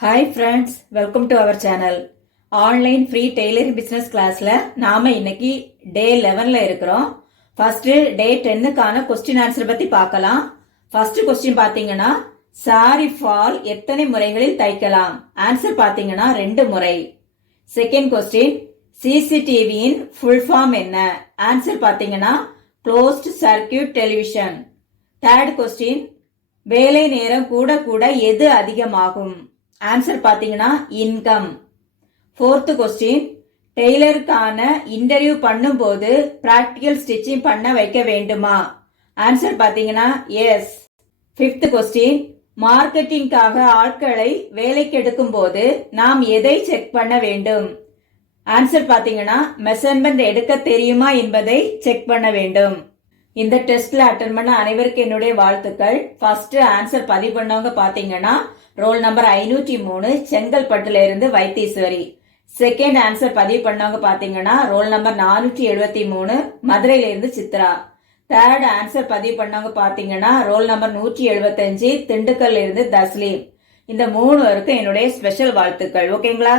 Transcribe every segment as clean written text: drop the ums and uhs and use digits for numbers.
Hi friends, welcome to our channel. Online free tailoring business classல நாம இன்னைக்கு day 11ல இருக்கிறோம். First day 10க்கான question answer பத்தி பார்க்கலாம். First question பாத்தீங்கன்னா saree fall எத்தனை முறைகளில் தைக்கலாம்? Answer பாத்தீங்கன்னா 2 முறை. Second question CCTV இன் full form என்ன? Answer பாத்தீங்கன்னா closed circuit television. Third question வேலை நேரம் கூட கூட எது அதிகமாகும்? ஆன்சர் பாத்தீங்கன்னா இன்கம். ஃபோர்த் கொஸ்டின் டெய்லருக்கான இன்டர்வியூ பண்ணும்போது பிராக்டிக்கல் ஸ்டிச்சிங் பண்ண வைக்க வேண்டுமா? ஆன்சர் பாத்தீங்கன்னா எஸ். ஃபிஃப்த் கொஸ்டின் மார்க்கெட்டிங்காக ஆட்களை வேலைக்கு எடுக்கும் போது நாம் எதை செக் பண்ண வேண்டும்? ஆன்சர் பாத்தீங்கன்னா மெஷர்மெண்ட் எடுக்க தெரியுமா என்பதை செக் பண்ண வேண்டும். இந்த டெஸ்ட்ல அட்டன் பண்ண அனைவருக்கு என்னுடைய வாழ்த்துக்கள். ஃபர்ஸ்ட் ஆன்சர் பதிவு பண்ணவங்க பாத்தீங்கன்னா ரோல் நம்பர் 503 செங்கல்பட்டுல இருந்து வைத்தீஸ்வரி. செகண்ட் ஆன்சர் பதிவு பண்ணவங்க பாத்தீங்கன்னா ரோல் நம்பர் 473 மதுரையில இருந்து சித்ரா. தேர்ட் ஆன்சர் பதிவு பண்ணவங்க பாத்தீங்கன்னா ரோல் நம்பர் 175 திண்டுக்கல்ல இருந்து தஸ்லீம். இந்த 3 பேருக்கும் என்னுடைய ஸ்பெஷல் வாழ்த்துக்கள். ஓகேங்களா?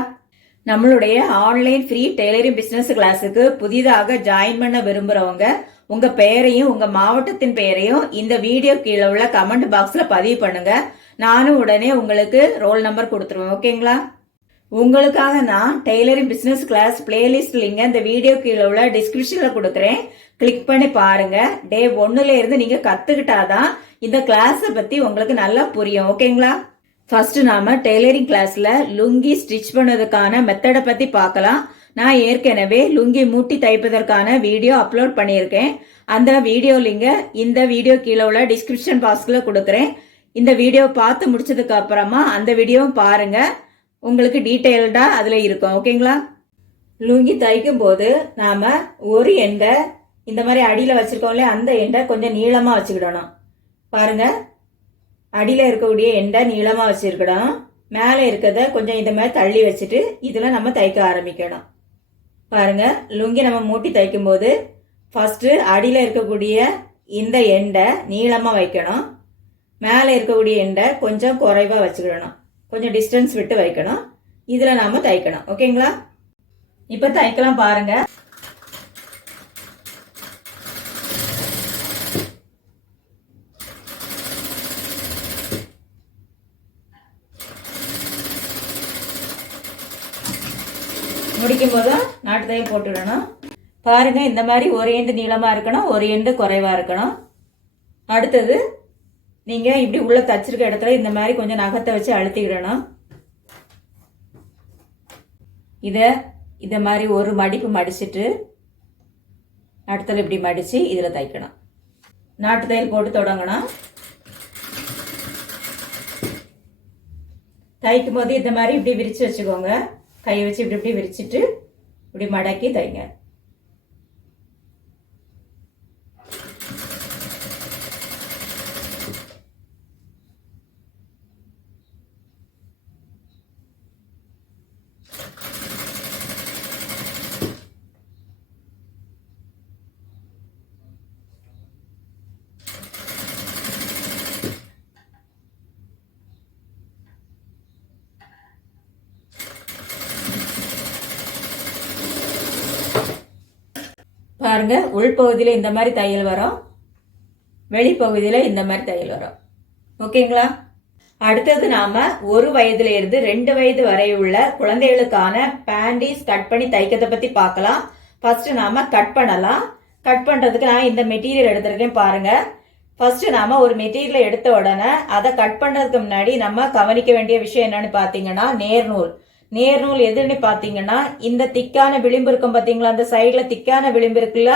நம்மளுடைய ஆன்லைன் ஃப்ரீ டெய்லரிங் பிசினஸ் கிளாஸுக்கு புதிதாக ஜாயின் பண்ண விரும்புறவங்க உங்க பெயரையும் உங்க மாவட்டத்தின் பெயரையும் இந்த வீடியோ கீழே உள்ள கமெண்ட் பாக்ஸ்ல பதிவு பண்ணுங்க. நானும் உடனே உங்களுக்கு ரோல் நம்பர் கொடுத்துருவேன். ஓகேங்களா? உங்களுக்காக நான் tailoring business class playlist link இந்த வீடியோ கீழே உள்ள டிஸ்கிரிப்ஷன்ல கொடுக்குறேன். கிளிக் பண்ணி பாருங்க. டே 1ல இருந்து நீங்க கத்துக்கிட்டாதான் இந்த கிளாஸ் பத்தி உங்களுக்கு நல்லா புரியும். ஓகேங்களா? ஃபர்ஸ்ட் நாம டெய்லரிங் கிளாஸ்ல லுங்கி ஸ்டிச் பண்ணதுக்கான மெத்தடை பத்தி பார்க்கலாம். நான் ஏற்கனவே லுங்கி மூட்டி தைப்பதற்கான வீடியோ அப்லோட் பண்ணியிருக்கேன். அந்த வீடியோ லிங்க இந்த வீடியோ கீழே உள்ள டிஸ்கிரிப்ஷன் பாக்ஸ்ல கொடுக்குறேன். இந்த வீடியோ பார்த்து முடிச்சதுக்கு அப்புறமா அந்த வீடியோவும் பாருங்க. உங்களுக்கு டீட்டெயில்டா அதுல இருக்கும். ஓகேங்களா? லுங்கி தைக்கும் போது நாம ஒரு எண்டை இந்த மாதிரி அடியில வச்சிருக்கோம்ல, அந்த எண்டை கொஞ்சம் நீளமா வச்சுக்கிடணும். பாருங்க, அடியில இருக்கக்கூடிய எண்டை நீளமா வச்சிருக்கணும். மேல இருக்கிறத கொஞ்சம் இந்த மாதிரி தள்ளி வச்சுட்டு இதுல நம்ம தைக்க ஆரம்பிக்கணும். பாருங்க, லுங்கி நம்ம மூட்டி தைக்கும் போது ஃபர்ஸ்ட் அடியில இருக்கக்கூடிய இந்த எண்டை நீளமா வைக்கணும். மேல இருக்கக்கூடிய எண்டை கொஞ்சம் குறைவா வச்சுக்கிடணும். கொஞ்சம் டிஸ்டன்ஸ் விட்டு வைக்கணும். இதுல நாம தைக்கணும். ஓகேங்களா? இப்ப தைக்கலாம் பாருங்க. முடிக்கும் போது நாட்டு தையல் போட்டுடணும். பாருங்க, இந்த மாதிரி ஒரு எண்டு நீளமா இருக்கணும், ஒரு எண்டு குறைவா இருக்கணும். அடுத்தது நீங்க இப்படி உள்ள தச்சிருக்க இடத்துல இந்த மாதிரி கொஞ்சம் நகத்தை வச்சு அழுத்திக்கிடணும். இத மாதிரி ஒரு மடிப்பு மடிச்சிட்டு அடுத்தது இப்படி மடிச்சு இதுல தைக்கணும். நாட்டு தையல் போட்டு தொடங்கணும். தைக்கும் போது இந்த மாதிரி இப்படி விரிச்சு வச்சுக்கோங்க. கையை வச்சு இப்படி இப்படி விரிச்சிட்டு இப்படி மடக்கி தைங்க. பாருங்க, உள்பகுதியில இந்த மாதிரி தையல் வரும், வெளிப்பகுதியில இந்த மாதிரி தையல் வரும். ஓகேங்களா? அடுத்தது நாம 1 வயதுல இருந்து 2 வயது வரை உள்ள குழந்தைகளுக்கான பேண்டீஸ் கட் பண்ணி தைக்கிறத பத்தி பார்க்கலாம். ஃபர்ஸ்ட் நாம கட் பண்ணலாம். கட் பண்றதுக்கு நான் இந்த மெட்டீரியல் எடுத்திருக்கேன். பாருங்க, ஃபர்ஸ்ட் நாம ஒரு மெட்டீரியல் எடுத்த உடனே அதை கட் பண்றதுக்கு முன்னாடி நம்ம கவனிக்க வேண்டிய விஷயம் என்னன்னு பாத்தீங்கன்னா நேர்நூல். நேர்நூல் எதுன்னு பாத்தீங்கன்னா இந்த திக்கான விளிம்பு இருக்கும் பாத்தீங்களா, அந்த சைட்ல திக்கான விளிம்பு இருக்குல்ல,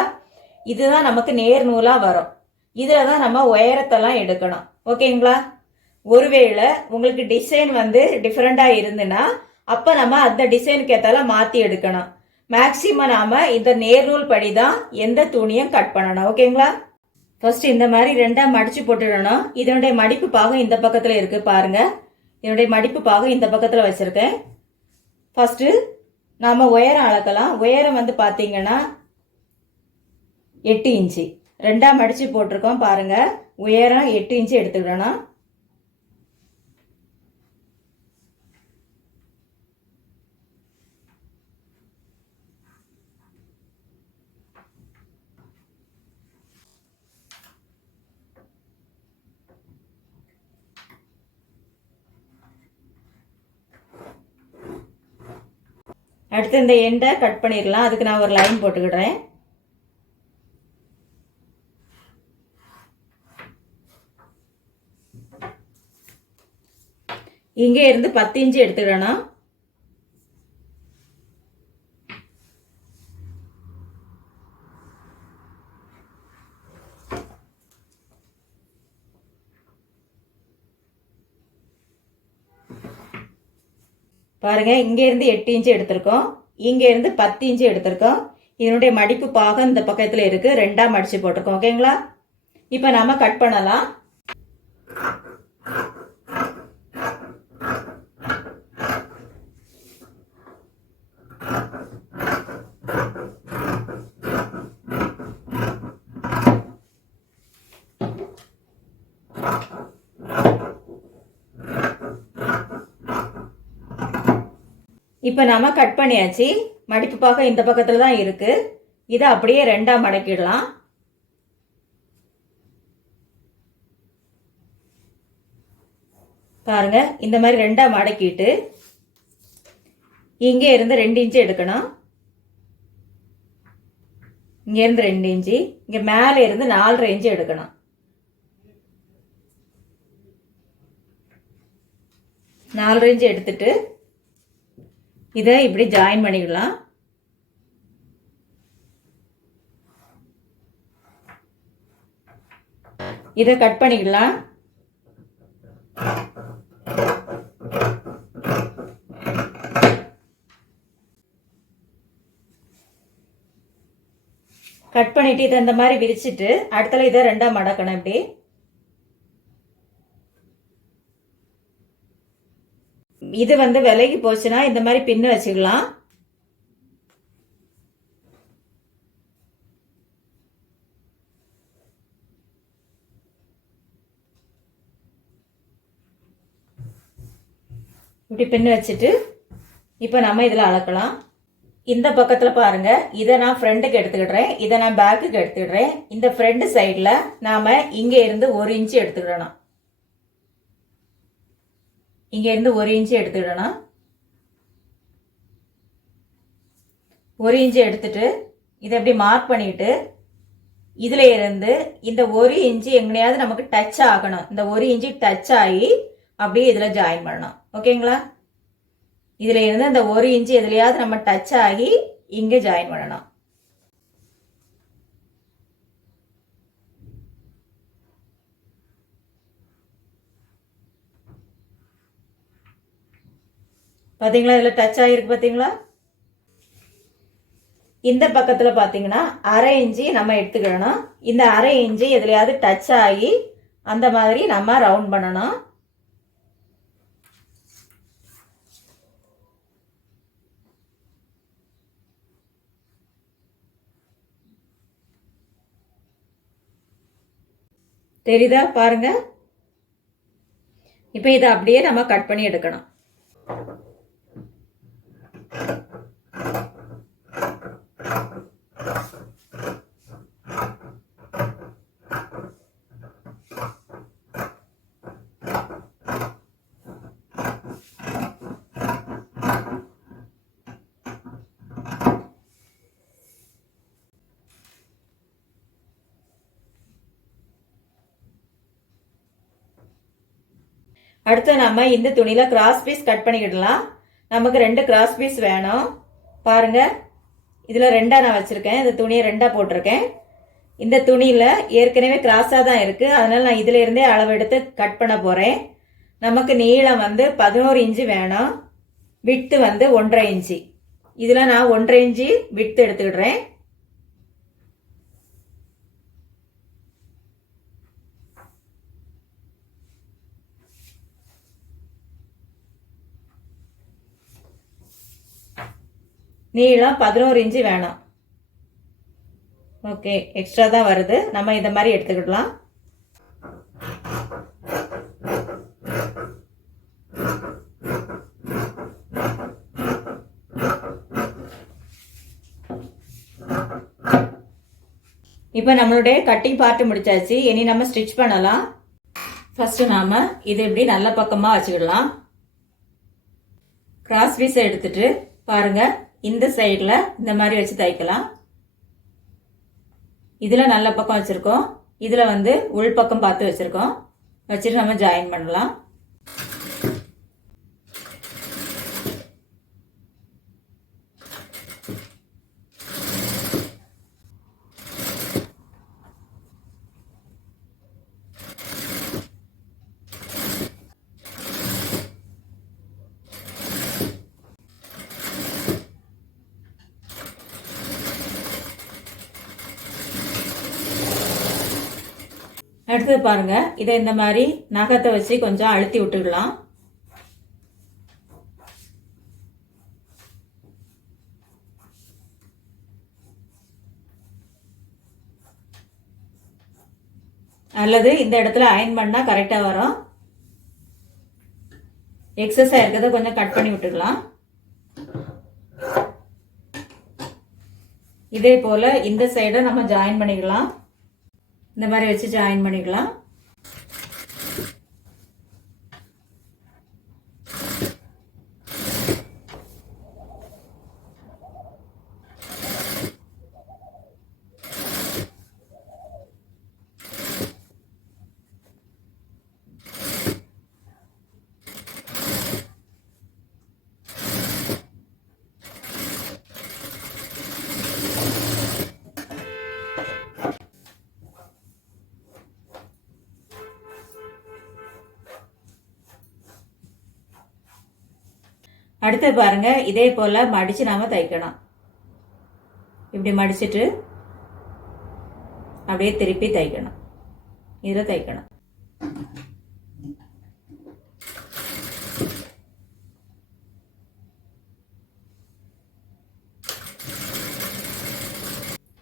இதுதான் நமக்கு நேர்நூலா வரும். இதுலதான் நம்ம உயரத்தெல்லாம் எடுக்கணும். ஓகேங்களா? ஒருவேளை உங்களுக்கு டிசைன் டிஃபரெண்டா இருந்துன்னா அப்ப நம்ம அந்த டிசைனுக்கு ஏத்தால மாத்தி எடுக்கணும். மேக்சிமம் நாம இந்த நேர்நூல் படிதான் எந்த துணியும் கட் பண்ணணும். ஓகேங்களா? ஃபர்ஸ்ட் இந்த மாதிரி 2ஆ மடிச்சு போட்டுடணும். இதனுடைய மடிப்பு பாகம் இந்த பக்கத்துல இருக்கு. பாருங்க, இதனுடைய மடிப்பு பாகம் இந்த பக்கத்துல வச்சிருக்கேன். ஃபர்ஸ்ட் நாம உயரம் அளக்கலாம். உயரம் பாத்தீங்கன்னா 8 இன்ச்சு 2ஆ மடிச்சு போட்டிருக்கோம். பாருங்க, உயரம் 8 இன்ச்சு எடுத்துக்கிடணும். அடுத்து இந்த எண்டை கட் பண்ணிடலாம். அதுக்கு நான் ஒரு லைன் போட்டுக்கிடுறேன். இங்கே இருந்து 10 இன்ச்சு எடுத்துக்கிடணும். பாருங்க, இங்க இருந்து 8 இன்ச்சு எடுத்திருக்கோம், இங்க இருந்து 10 இன்ச்சு எடுத்திருக்கோம். இதனுடைய மடிப்பு பாகம் இந்த பக்கத்துல இருக்கு, 2ஆ மடிச்சு போட்டிருக்கோம். ஓகேங்களா? இப்ப நாம கட் பண்ணலாம். இப்போ நாம கட் பண்ணியாச்சு. மடிப்பு பாகம் இந்த பக்கத்துல தான் இருக்கு. இதை அப்படியே 2ஆ மடக்கிடலாம். பாருங்க, இந்த மாதிரி 2ஆ மடக்கிட்டு இங்கே இருந்து 2 இன்ச்சு எடுக்கணும். இங்க இருந்து 2 இன்ச்சு, இங்க மேல இருந்து 4.5 இன்ச்சு எடுக்கணும். 4.5 இன்ச்சு எடுத்துட்டு இதை இப்படி ஜாயின் பண்ணிக்கலாம். இதை கட் பண்ணிக்கலாம். கட் பண்ணிட்டு இதை இந்த மாதிரி விரிச்சிட்டு அடுத்தல இதை 2ஆ மடக்கணும். இப்படி இது விலகி போச்சுன்னா இந்த மாதிரி பின்னு வச்சுக்கலாம். இப்படி பின்னு வச்சுட்டு இப்போ நம்ம இதில் அளக்கலாம். இந்த பக்கத்தில் பாருங்க, இதை நான் ஃப்ரண்ட்டுக்கு எடுத்துக்கிடுறேன், இதை நான் பேக்குக்கு எடுத்துக்கிடுறேன். இந்த ஃப்ரண்ட் சைடில் நாம இங்கே இருந்து 1 இன்ச்சு எடுத்துக்கிடணும். இங்க இருந்து 1 இன்ச்சு எடுத்துக்கிடணும். 1 இன்ச்சு எடுத்துட்டு இதை எப்படி மார்க் பண்ணிட்டு இதுல இருந்து இந்த 1 இன்ச்சு எங்கனையாவது நமக்கு டச் ஆகணும். இந்த 1 இன்ச்சு டச் ஆகி அப்படியே இதுல ஜாயின் பண்ணணும். ஓகேங்களா? இதுல இருந்து இந்த 1 இன்ச்சு எதுலையாவது நம்ம டச் ஆகி இங்க ஜாயின் பண்ணணும். பாத்தீங்களா? இதுல டச் ஆகிருக்கு. பாத்தீங்களா? இந்த பக்கத்துல பாத்தீங்கன்னா 1/2 இன்ச்சு நம்ம எடுத்துக்கணும். இந்த 1/2 இன்ச்சு எதுலையாவது டச் ஆகி அந்த மாதிரி நம்ம ரவுண்ட் பண்ணணும். தெரியுதா? பாருங்க. இப்ப இதை அப்படியே நம்ம கட் பண்ணி எடுக்கணும். அடுத்து நம்ம இந்த துணியில கிராஸ் பீஸ் கட் பண்ணிக்கிடலாம். நமக்கு 2 கிராஸ் பீஸ் வேணும். பாருங்க, இதுல 2ஆ நான் வச்சிருக்கேன். இந்த துணியை 2ஆ போட்டிருக்கேன். இந்த துணியில ஏற்கனவே கிராஸா தான் இருக்கு, அதனால நான் இதுல இருந்தே அளவு எடுத்து கட் பண்ண போறேன். நமக்கு நீளம் 11 இன்ச்சு வேணும், விட்த் 1.5 இன்ச்சு. இதுல நான் 1.5 இன்ச்சு விட்த் எடுத்துக்கிடுறேன். நீளம் 11 இன்ச்சு வேணும். ஓகே, எக்ஸ்ட்ரா தான் வருது, நம்ம இந்த மாதிரி எடுத்துக்கிடலாம். இப்போ நம்மளுடைய கட்டிங் பார்ட் முடிச்சாச்சு. இனி நம்ம ஸ்டிச் பண்ணலாம். ஃபர்ஸ்ட் நாம இது இப்படி நல்ல பக்கமா வச்சுக்கிடலாம். கிராஸ் பீஸ் எடுத்துட்டு பாருங்க, இந்த சைடில் இந்த மாதிரி வச்சு தைக்கலாம். இதில் நல்ல பக்கம் வச்சுருக்கோம், இதில் வந்து உள் பக்கம் பார்த்து வச்சுருக்கோம். வச்சுட்டு நம்ம ஜாயின் பண்ணலாம். அடுத்தது பாருங்க, இதை இந்த மாதிரி நகத்தை வச்சு கொஞ்சம் அழுத்தி விட்டுக்கலாம். அல்லது இந்த இடத்துல அயன் பண்ணா கரெக்டா வரும். எக்ஸஸ் இருக்கிறத கொஞ்சம் கட் பண்ணி விட்டுக்கலாம். இதே போல இந்த சைடை நம்ம ஜாயின் பண்ணிக்கலாம். இந்த மாதிரி வச்சு ஜாயின் பண்ணிக்கலாம். அடுத்து பாருங்க, இதே போல மடிச்சு நாம தைக்கணும். இப்படி மடிச்சிட்டு அப்படியே திருப்பி தைக்கணும். இதில் தைக்கணும்.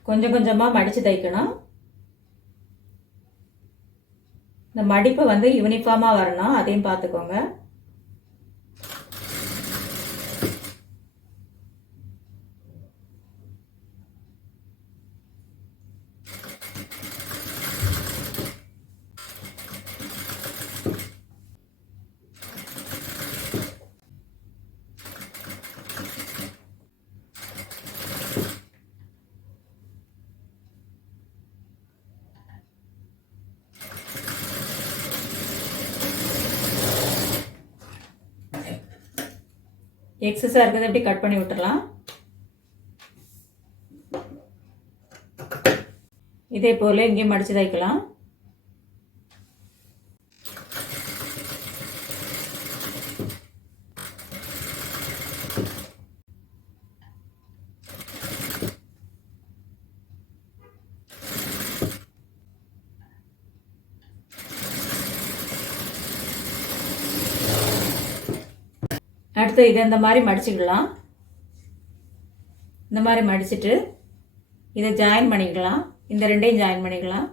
கொஞ்சம் கொஞ்சமா மடிச்சு தைக்கணும். இந்த மடிப்பு வந்து யூனிஃபார்மா வரணும், அதையும் பார்த்துக்கோங்க. எக்ஸஸா இருக்கிறத இப்படி கட் பண்ணி விட்டுறலாம். இதே போல இங்கேயும் மடிச்சு தைக்கலாம். அடுத்து இதை இந்த மாதிரி மடிச்சுக்கலாம். இந்த மாதிரி மடிச்சுட்டு இதை ஜாயின் பண்ணிக்கலாம். இந்த ரெண்டையும் ஜாயின் பண்ணிக்கலாம்.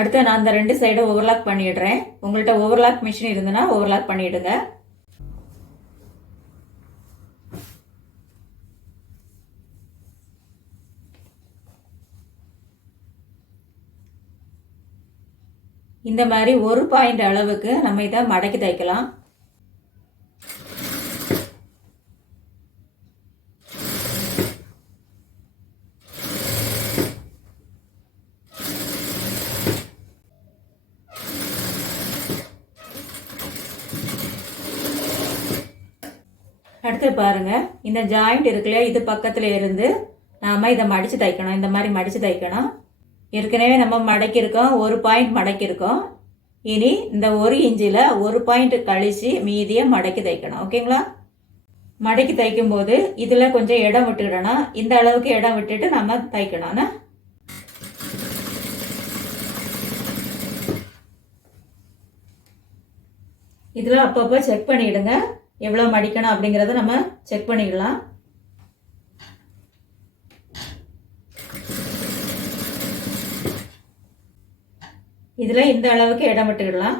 அடுத்து நான் அந்த ரெண்டு சைடும் ஓவர்லாக் பண்ணிடுறேன். உங்கள்கிட்ட ஓவர்லாக் மிஷின் இருந்ததுன்னா ஓவர்லாக் பண்ணிடுங்க. இந்த மாதிரி ஒரு பாயிண்ட் அளவுக்கு நம்ம இதை மடக்கி தைக்கலாம். அடுத்து பாருங்க, இந்த ஜாயிண்ட் இருக்குல்ல, இது பக்கத்துல இருந்து நாம இதை மடிச்சு தைக்கணும். இந்த மாதிரி மடிச்சு தைக்கணும். ஏற்கனவே நம்ம மடக்கியிருக்கோம், ஒரு பாயிண்ட் மடக்கியிருக்கோம். இனி இந்த ஒரு இன்ச்சில் ஒரு பாயிண்ட் கழிச்சு மீதியை மடக்கி தைக்கணும். ஓகேங்களா? மடக்கி தைக்கும் போது இதுல கொஞ்சம் இடம் விட்டுக்கிடணும். இந்த அளவுக்கு இடம் விட்டுட்டு நம்ம தைக்கணும். இதுல அப்பப்போ செக் பண்ணிடுங்க, எவ்வளவு மடிக்கணும் அப்படிங்கறத நம்ம செக் பண்ணிக்கலாம். இதுல இந்த அளவுக்கு இடம் விட்டுக்கலாம்.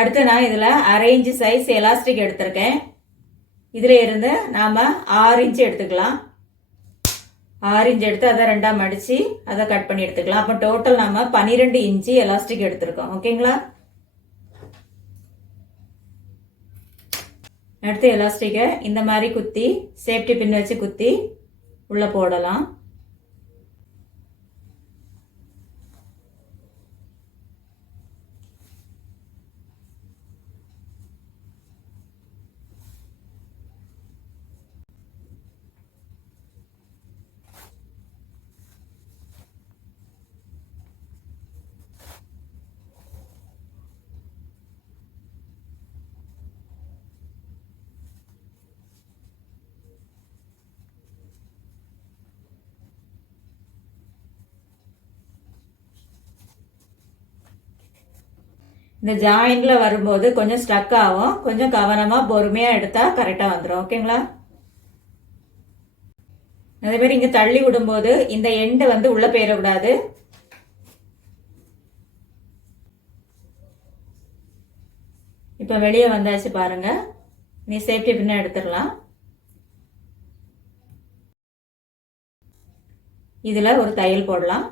அடுத்து நான் இதுல 1/2 இன்ச் சைஸ் எலாஸ்டிக் எடுத்திருக்கேன். இதுல இருந்து நாம 6 இன்ச் எடுத்துக்கலாம். 6 இன்ச் எடுத்து அதை 2ஆ மடிச்சு அதை கட் பண்ணி எடுத்துக்கலாம். அப்ப டோட்டல் நாம 12 இன்ச் எலாஸ்டிக் எடுத்திருக்கோம். ஓகேங்களா? அடுத்து எலாஸ்டிக்கை இந்த மாதிரி குத்தி சேஃப்டி பின் வச்சு குத்தி உள்ள போடலாம். இந்த ஜாயின்ல வரும்போது கொஞ்சம் ஸ்டக் ஆகும். கொஞ்சம் கவனமா பொறுமையா எடுத்தா கரெக்டா வந்துடும். ஓகேங்களா? அதே மாதிரி இங்க தள்ளி விடும்போது இந்த எண்டு வந்து உள்ள போயிடக்கூடாது. இப்ப வெளியே வந்தாச்சு பாருங்க. நீ சேஃப்டி பின்ன எடுத்துடலாம். இதுல ஒரு தையல் போடலாம்.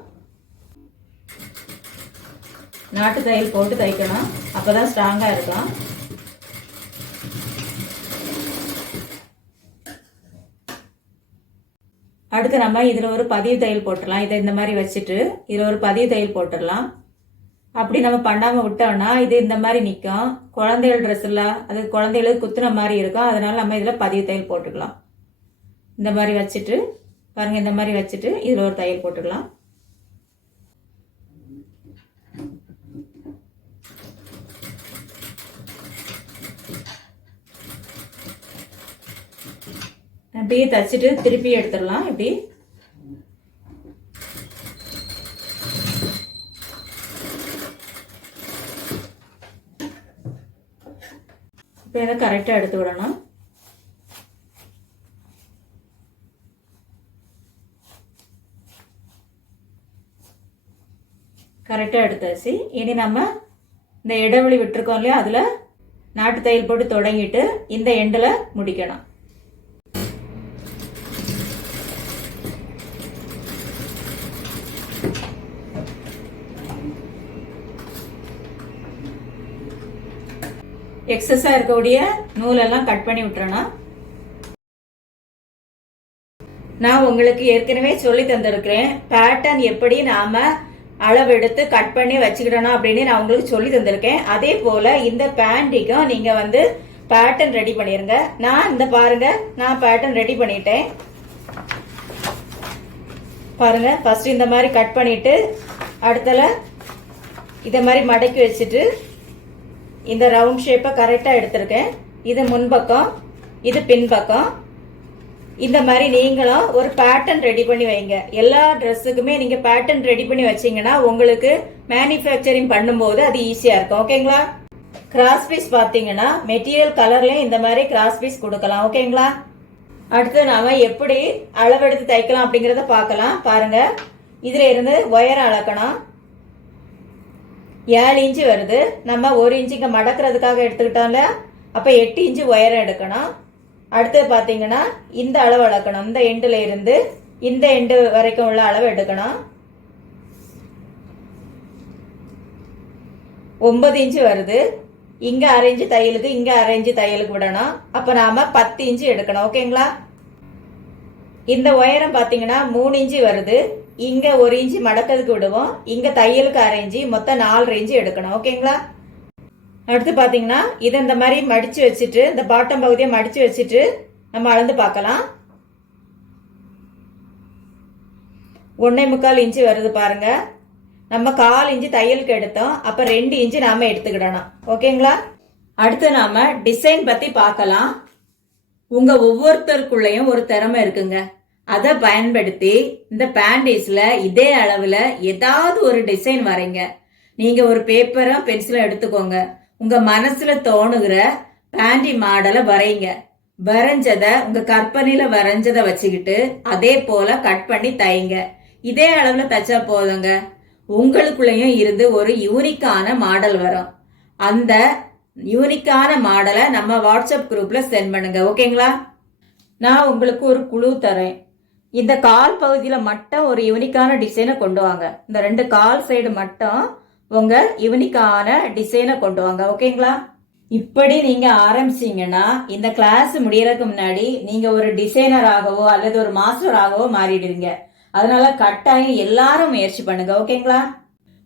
நாட்டு தையல் போட்டு தைக்கணும். அப்பதான் ஸ்ட்ராங்கா இருக்கும். அடுத்து நம்ம இதுல ஒரு பதிவு தையல் போட்டுடலாம். இதை இந்த மாதிரி வச்சுட்டு இதுல ஒரு பதிவு தையல் போட்டுடலாம். அப்படி நம்ம பண்ணாம விட்டோம்னா இது இந்த மாதிரி நிற்கும். குழந்தைகள் ட்ரெஸ் இல்ல, அது குழந்தைகளுக்கு குத்துன மாதிரி இருக்கும். அதனால நம்ம இதுல பதிவு தையல் போட்டுக்கலாம். இந்த மாதிரி வச்சுட்டு பாருங்க, இந்த மாதிரி வச்சுட்டு இதுல ஒரு தையல் போட்டுக்கலாம். அப்படியே தச்சுட்டு திருப்பி எடுத்துடலாம். இப்படி இப்போ இதை கரெக்டாக எடுத்து விடணும். கரெக்டாக எடுத்தாச்சு. இனி நம்ம இந்த இடைவெளி விட்டுருக்கோம் இல்லையா, அதில் நாட்டு தையல் போட்டு தொடங்கிட்டு இந்த எண்டில் முடிக்கணும். எக்ஸஸா இருக்கக்கூடிய நூலெல்லாம் கட் பண்ணி விட்டுறணும். நான் உங்களுக்கு ஏற்கனவே சொல்லி தந்திருக்கிறேன் பேட்டர்ன் எப்படி நாம அளவெடுத்து கட் பண்ணி வச்சுக்கிடணும் அப்படின்னு நான் உங்களுக்கு சொல்லி தந்திருக்கேன். அதே போல இந்த பேண்டிக்கும் நீங்க வந்து பேட்டர்ன் ரெடி பண்ணிருங்க. நான் இந்த பாருங்க, நான் பேட்டர்ன் ரெடி பண்ணிட்டேன். பாருங்க, ஃபர்ஸ்ட் இந்த மாதிரி கட் பண்ணிட்டு அடுத்தல இத மாதிரி மடக்கி வச்சுட்டு இந்த ரவுண்ட் ஷேப்பை கரெக்டா எடுத்திருக்கேன். இது முன்பக்கம், இது பின்பக்கம். இந்த மாதிரி நீங்களும் ஒரு பேட்டர்ன் ரெடி பண்ணி வைங்க. எல்லா ட்ரெஸ்ஸுக்குமே நீங்க பேட்டர்ன் ரெடி பண்ணி வச்சீங்கன்னா உங்களுக்கு மேனுஃபேக்சரிங் பண்ணும்போது அது ஈஸியா இருக்கும். ஓகேங்களா? கிராஸ் பீஸ் பாத்தீங்கன்னா மெட்டீரியல் கலர்லயும் இந்த மாதிரி கிராஸ் பீஸ் கொடுக்கலாம். ஓகேங்களா? அடுத்து நாம எப்படி அளவெடுத்து தைக்கலாம் அப்படிங்கறத பார்க்கலாம். பாருங்க, இதுல இருந்து உயரம் அளக்கணும். 7 இன்ச்சு வருது. நம்ம 1 இன்ச்சு இங்க மடக்கிறதுக்காக எடுத்துக்கிட்டோம்ல, அப்ப 8 இன்ச்சு உயரம் எடுக்கணும். அடுத்து பாத்தீங்கன்னா இந்த அளவு அளக்கணும். இந்த எண்டுல இருந்து இந்த எண்டு வரைக்கும் உள்ள அளவு எடுக்கணும். 9 இன்ச்சு வருது. இங்க 1/2 இன்ச்சு தையலுக்கு, இங்க 1/2 இன்ச்சு தையலுக்கு விடணும். அப்ப நாம 10 இன்ச்சு எடுக்கணும். ஓகேங்களா? இந்த உயரம் பாத்தீங்கன்னா 3 இன்ச்சு வருது. இங்க 1 இன்ச்சு மடக்கிறதுக்கு விடுவோம். இங்க தையலுக்கு 1/2 இன்ச்சு, மொத்தம் 4 இன்ச்சு எடுக்கணும். ஓகேங்களா? அடுத்து பாத்தீங்கன்னா இதை இந்த மாதிரி மடிச்சு வச்சுட்டு இந்த பாட்டம் பகுதியை மடிச்சு வச்சுட்டு நம்ம அளந்து பார்க்கலாம். 1.25 இன்ச்சு வருது பாருங்க. நம்ம 1/4 இன்ச்சு தையலுக்கு எடுத்தோம். அப்ப 2 இன்ச்சு நாம எடுத்துக்கிடணும். ஓகேங்களா? அடுத்து நாம டிசைன் பத்தி பார்க்கலாம். உங்க ஒவ்வொருத்தருக்குள்ளயும் ஒரு திறமை இருக்குங்க. அதை பயன்படுத்தி இந்த பேண்டேஜ்ல இதே அளவுல ஏதாவது ஒரு டிசைன் வரைங்க. நீங்க ஒரு பேப்பரும் பென்சிலும் எடுத்துக்கோங்க. உங்க மனசுல தோணுகிற பேண்டி மாடலை வரைங்க. வரைஞ்சத உங்க கற்பனையில வரைஞ்சத வச்சுக்கிட்டு அதே போல கட் பண்ணி தைங்க. இதே அளவுல தைச்சா போதுங்க. உங்களுக்குள்ளயும் இருந்து ஒரு யூனிக்கான மாடல் வரும். அந்த யூனிக்கான மாடலை நம்ம வாட்ஸ்அப் குரூப்ல சென்ட் பண்ணுங்க. ஓகேங்களா? நான் உங்களுக்கு ஒரு குழு தரேன். இந்த கால் பகுதியில மட்டும் ஒரு யூனிக்கான டிசைனை கொண்டு வாங்க. இந்த 2 கால் சைடு மட்டும் உங்க யூனிக்கான டிசைனை கொண்டு வாங்க. ஓகேங்களா? இப்படி நீங்க ஆரம்பிச்சீங்கன்னா இந்த கிளாஸ் முடியறதுக்கு முன்னாடி நீங்க ஒரு டிசைனராகவோ அல்லது ஒரு மாஸ்டராகவோ மாறிடுவீங்க. அதனால கட்டாயம் எல்லாரும் முயற்சி பண்ணுங்க. ஓகேங்களா?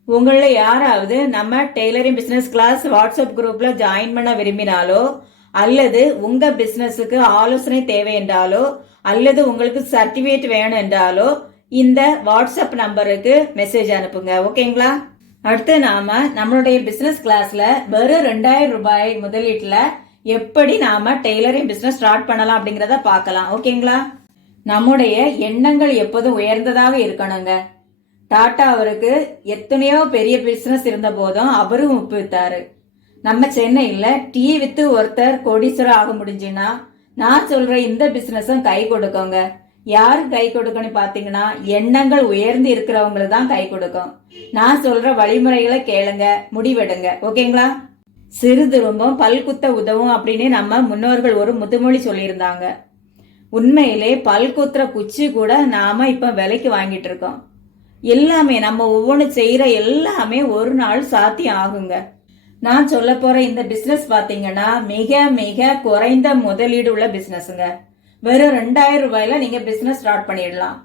உங்கள யாராவது நம்ம டெய்லரிங் பிசினஸ் கிளாஸ் வாட்ஸ்அப் குரூப்ல ஜாயின் பண்ண விரும்பினாலோ அல்லது உங்க பிசினஸுக்கு ஆலோசனை தேவை என்றாலோ அல்லது உங்களுக்கு சர்டிபிகேட் வேணும் என்றாலோ இந்த வாட்ஸ்அப் நம்பருக்கு மெசேஜ் அனுப்புங்க. ஓகேங்களா? அடுத்து நாம நம்மளுடைய பிசினஸ் கிளாஸ்ல வெறும் 2000 ரூபாய் முதலீட்டுல எப்படி நாம டெய்லரிங் பிசினஸ் ஸ்டார்ட் பண்ணலாம் அப்படிங்கறத பார்க்கலாம். ஓகேங்களா? நம்முடைய எண்ணங்கள் எப்போதும் உயர்ந்ததாக இருக்கணுங்க. டாடா அவருக்கு எத்தனையோ பெரிய பிசினஸ் இருந்த போதும் அவரும் ஒப்புவித்தாரு. நம்ம சென்னையில டீ வித்து ஒருத்தர் கோடீஸ்வரர் ஆக முடிஞ்சுன்னா நான் சொல்ற இந்த பிசினஸும் கை கொடுக்குங்க. யாரு கை கொடுக்கணும் பாத்தீங்கன்னா எண்ணங்கள் உயர்ந்து இருக்கிறவங்களுக்கு தான் கை கொடுக்கும். நான் சொல்ற வழிமுறைகளை கேளுங்க, முடிவெடுங்க. ஓகேங்களா? சிறு துரும்பும் பல்குத்த உதவும் அப்படின்னு நம்ம முன்னோர்கள் ஒரு முதுமொழி சொல்லியிருந்தாங்க. உண்மையிலே பல்குத்துற குச்சி கூட நாம இப்ப விலைக்கு வாங்கிட்டு இருக்கோம். எல்லாமே நம்ம ஒவ்வொன்று செய்யற எல்லாமே ஒரு நாள் சாத்தியம் ஆகுங்க. நான் சொல்ல போற இந்த பிசினஸ் பாத்தீங்கன்னா மிக மிக குறைந்த முதலீடு உள்ள பிசினஸ்ங்க. வெறும் 2000 ரூபாயில நீங்க பிசினஸ் ஸ்டார்ட் பண்ணிடலாம்.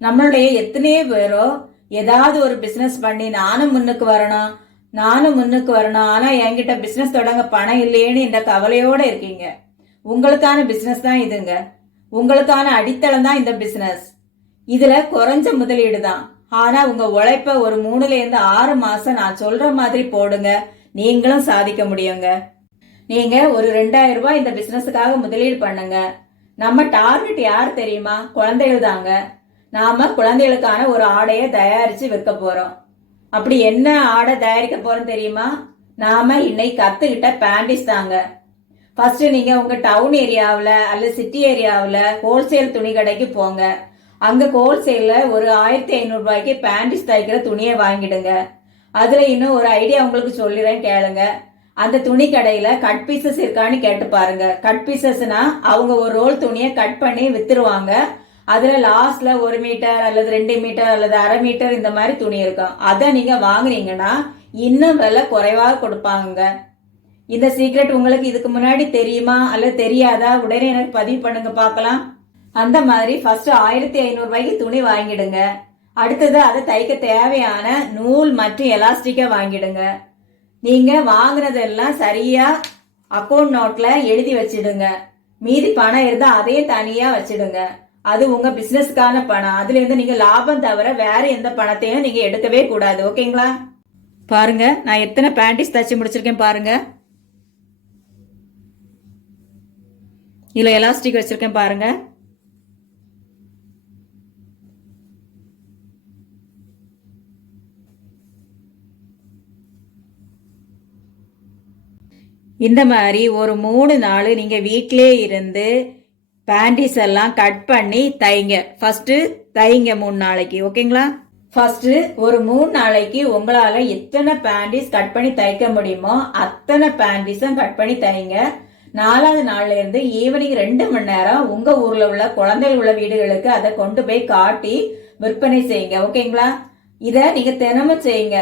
நம்மளுடைய எத்தனையோ பேரோ ஏதாவது ஒரு பிசினஸ் பண்ணி நானும் முன்னுக்கு வரணும் ஆனா என்கிட்ட பிசினஸ் தொடங்க பணம் இல்லையேன்னு இந்த கவலையோட இருக்கீங்க. உங்களுக்கான பிசினஸ் தான் இதுங்க. உங்களுக்கான அடித்தளம் தான் இந்த பிசினஸ். இதுல குறைஞ்ச முதலீடு தான். ஆனா உங்க உழைப்ப ஒரு 3ல இருந்து 6 மாசம் நான் சொல்ற மாதிரி போடுங்க, நீங்களும் சாதிக்க முடியுங்க. நீங்க ஒரு 2000 ரூபாய் இந்த பிசினஸுக்காக முதலீடு பண்ணுங்க. நம்ம டார்கெட் யார் தெரியுமா? குழந்தைகள் தாங்க. நாம குழந்தைகளுக்கான ஒரு ஆடையை தயாரிச்சு விற்க போறோம். அப்படி என்ன ஆடை தயாரிக்க போறோம் தெரியுமா? நாம இன்னைக்கு கத்துக்கிட்ட பேண்டிஸ் தாங்க. ஃபர்ஸ்ட் நீங்க உங்க டவுன் ஏரியாவில் அல்லது சிட்டி ஏரியாவில் ஹோல்சேல் துணி கடைக்கு போங்க. அங்க ஹோல்சேல்ல ஒரு 1500 ரூபாய்க்கு பேண்டிஸ் தைக்கிற துணியை வாங்கிடுங்க. அதுல இன்னும் ஒரு ஐடியா உங்களுக்கு சொல்லிடுறேன், கேளுங்க. அந்த துணி கடையில கட் பீசஸ் இருக்கான்னு கேட்டு பாருங்க. கட் பீசஸ்னா அவங்க ஒரு ரோல் துணியை கட் பண்ணி வித்துருவாங்க. அதுல லாஸ்ட்ல 1 மீட்டர் அல்லது 2 மீட்டர் அல்லது அரை மீட்டர் இந்த மாதிரி துணி இருக்கும். அதை நீங்க வாங்குனீங்கன்னா இன்னும் விலை குறைவாக கொடுப்பாங்க. இந்த சீக்ரெட் உங்களுக்கு இதுக்கு முன்னாடி தெரியுமா அல்லது தெரியாதா? உடனே எனக்கு பதிவு பண்ணுங்க பார்க்கலாம். அந்த மாதிரி ஃபர்ஸ்ட் 1500 ரூபாய்க்கு துணி வாங்கிடுங்க. அடுத்தது அதை தைக்க தேவையான நூல் மற்றும் எலாஸ்டிக்கா வாங்கிடுங்க. நீங்க வாங்குனதெல்லாம் சரியா அக்கௌண்ட் நோட்ல எழுதி வச்சிடுங்க. மீதி பணம் இருந்தா அதையும் தனியா வச்சிடுங்க. அது உங்க பிசினஸ்க்கான பணம். அதுல இருந்து நீங்க லாபம் தவிர வேற எந்த பணத்தையும் நீங்க எடுக்கவே கூடாது. ஓகேங்களா? பாருங்க, நான் எத்தனை பேண்டிஸ் தச்சு முடிச்சிருக்கேன் பாருங்க. இதுல எலாஸ்டிக் வச்சிருக்கேன் பாருங்க. இந்த மாதிரி ஒரு 3 நாள் நீங்க வீட்டிலே இருந்து பேண்டிஸ் எல்லாம் கட் பண்ணி தைங்க. ஃபர்ஸ்ட் தைங்க 3 நாளைக்கு. ஓகேங்களா? ஃபர்ஸ்ட் ஒரு 3 நாளைக்கு உங்களால எத்தனை பேண்டிஸ் கட் பண்ணி தைக்க முடியுமோ அத்தனை பேண்டிஸும் கட் பண்ணி தைங்க. 4வது நாள்ல இருந்து ஈவினிங் 2 மணி நேரம் உங்க ஊர்ல உள்ள குழந்தைகள் உள்ள வீடுகளுக்கு அதை கொண்டு போய் காட்டி விற்பனை செய்யுங்க. ஓகேங்களா? இத நீங்க தினமும் செய்யுங்க.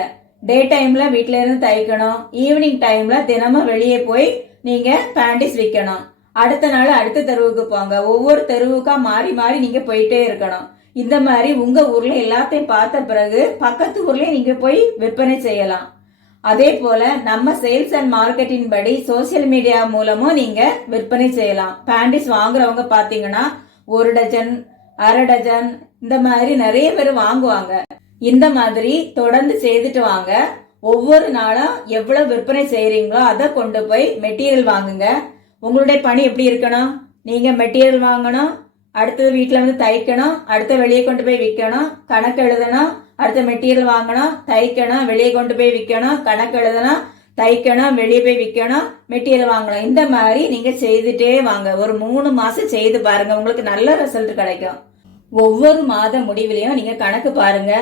டே டைம்ல வீட்ல இருந்து தைக்கணும், ஈவினிங் டைம்ல தினமும் வெளியே போய் நீங்க பேண்டிஸ் விற்கணும். அடுத்த நாள் அடுத்த தெருவுக்கு போங்க. ஒவ்வொரு தெருவுக்கா மாறி மாறி நீங்க போயிட்டே இருக்கணும். இந்த மாதிரி உங்க ஊர்ல எல்லாத்தையும் பார்த்த பிறகு பக்கத்து ஊர்லயே நீங்க போய் விற்பனை செய்யலாம். அதே போல நம்ம சேல்ஸ் அண்ட் மார்க்கெட்டிங் படி சோசியல் மீடியா மூலமும் நீங்க விற்பனை செய்யலாம். பேண்டிஸ் வாங்குறவங்க பாத்தீங்கன்னா 1 டஜன், அரை டஜன் இந்த மாதிரி நிறைய பேர் வாங்குவாங்க. இந்த மாதிரி தொடர்ந்து செய்துட்டு வாங்க. ஒவ்வொரு நாளும் எவ்வளவு விற்பனை செய்யறீங்களோ அதை கொண்டு போய் மெட்டீரியல் வாங்குங்க. உங்களுடைய பணி எப்படி இருக்கணும்? நீங்க மெட்டீரியல் வாங்கணும், அடுத்தது வீட்டுல வந்து தைக்கணும், அடுத்த வெளியே கொண்டு போய் விற்கணும், கணக்கு எழுதணும், அடுத்த மெட்டீரியல் வாங்கணும், தைக்கணும், வெளியே கொண்டு போய் விற்கணும், கணக்கு எழுதணும், தைக்கணும், வெளியே போய் விற்கணும், மெட்டீரியல் வாங்கணும். இந்த மாதிரி நீங்க செய்துட்டே வாங்க. ஒரு 3 மாசம் செய்து பாருங்க, உங்களுக்கு நல்ல ரிசல்ட் கிடைக்கும். ஒவ்வொரு மாத முடிவிலையும் நீங்க கணக்கு பாருங்க,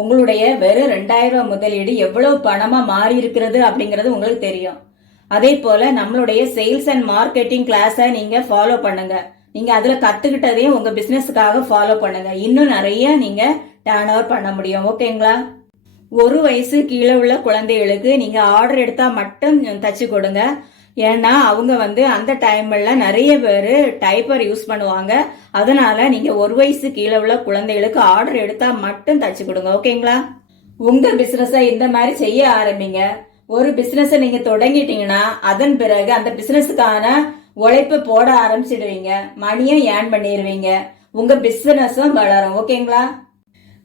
உங்களுடைய வெறும் 2000 ரூபாய் முதலீடு எவ்வளவு பணமா மாறி இருக்கிறது அப்படிங்கறது உங்களுக்கு தெரியும். அதே போல நம்மளுடைய சேல்ஸ் அண்ட் மார்க்கெட்டிங் கிளாஸை நீங்க ஃபாலோ பண்ணுங்க. நீங்க அதுல கத்துக்கிட்டதையும் உங்க பிசினஸுக்காக ஃபாலோ பண்ணுங்க. இன்னும் நிறைய நீங்க டர்ன் ஓவர் பண்ண முடியும். ஓகேங்களா? 1 வயசு கீழே உள்ள குழந்தைகளுக்கு நீங்க ஆர்டர் எடுத்தா மட்டும் தச்சு கொடுங்க. ஏன்னா அவங்க அந்த டைம்ல நிறைய பேர் டைப்பர் யூஸ் பண்ணுவாங்க. அதனால நீங்க 1 வயசு கீழே உள்ள குழந்தைகளுக்கு ஆர்டர் எடுத்தா மட்டும் தச்சு கொடுங்க. ஓகேங்களா? உங்க பிசினஸ இந்த மாதிரி செய்ய ஆரம்பிங்க. ஒரு பிசினஸ் நீங்க தொடங்கிட்டீங்கன்னா அதன் பிறகு அந்த பிசினஸுக்கான உழைப்பு போட ஆரம்பிச்சிடுவீங்க, மணியை ஏர்ன் பண்ணிடுவீங்க, உங்க பிசினஸும் வளரும். ஓகேங்களா?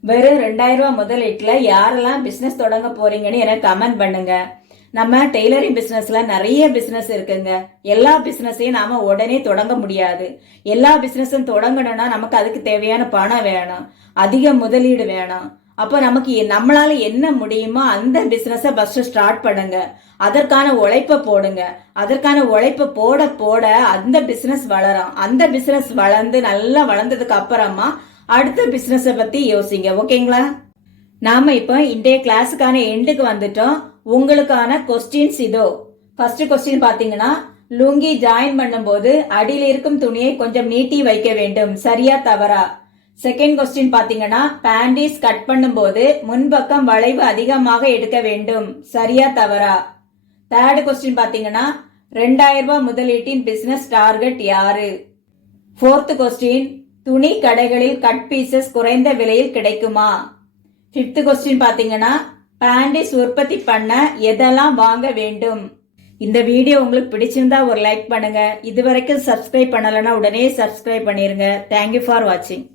வெறும் 2000 ரூபாய் முதலீட்டுல யாரெல்லாம் பிசினஸ் தொடங்க போறீங்கன்னு எனக்கு கமெண்ட் பண்ணுங்க. நம்ம டெய்லரிங் பிசினஸ்ல நிறைய பிசினஸ் இருக்குங்க. எல்லா பிசினஸையும் நாம உடனே தொடங்க முடியாது. எல்லா பிசினஸும் தொடங்கணும்னா நமக்கு அதுக்கு தேவையான பணம் வேணும், அதிக முதலீடு வேணும். அப்ப நமக்கு நம்மளால என்ன முடியுமோ அந்த பிசினஸ ஃபர்ஸ்ட் ஸ்டார்ட் பண்ணுங்க. அதற்கான உழைப்ப போடுங்க. அதற்கான உழைப்ப போட போட அந்த பிசினஸ் வளரும். அந்த பிசினஸ் வளர்ந்து நல்லா வளர்ந்ததுக்கு அப்புறமா அடுத்த பிசினஸ பத்தி யோசிங்க. ஓகேங்களா? நாம இப்ப இன்றைய கிளாஸுக்கான எண்டுக்கு வந்துட்டோம். உங்களுக்கான கொஸ்டின்ஸ் இதோ. ஃபர்ஸ்ட் கொஸ்டின் பாத்தீங்கன்னா, லுங்கி ஜாயின் பண்ணும்போது அடியில் இருக்கும் துணியை கொஞ்சம் நீட்டி வைக்க வேண்டும், சரியா தவறா? செகண்ட் கொஸ்டின் பாத்தீங்கன்னா, பேண்டீஸ் கட் பண்ணும்போது முன்பக்கம் வளைவு அதிகமாக எடுக்க வேண்டும், சரியா தவறா? தேர்ட் கொஸ்டின் பாத்தீங்கன்னா, 2000 ரூபாய் முதலீட்டின் பிசினஸ் டார்கெட் யாரு? ஃபோர்த் கொஸ்டின், துணி கடைகளில் கட் பீசஸ் குறைந்த விலையில் கிடைக்குமா? ஃபிஃப்த் கொஸ்டின் பாத்தீங்கன்னா, பேண்டீஸ் உற்பத்தி பண்ண எதெல்லாம் வாங்க வேண்டும்? இந்த வீடியோ உங்களுக்கு பிடிச்சிருந்தா ஒரு லைக் பண்ணுங்க. இதுவரைக்கும் சப்ஸ்கிரைப் பண்ணலன்னா உடனே சப்ஸ்கிரைப் பண்ணிருங்க. தேங்க்யூ ஃபார் வாட்சிங்.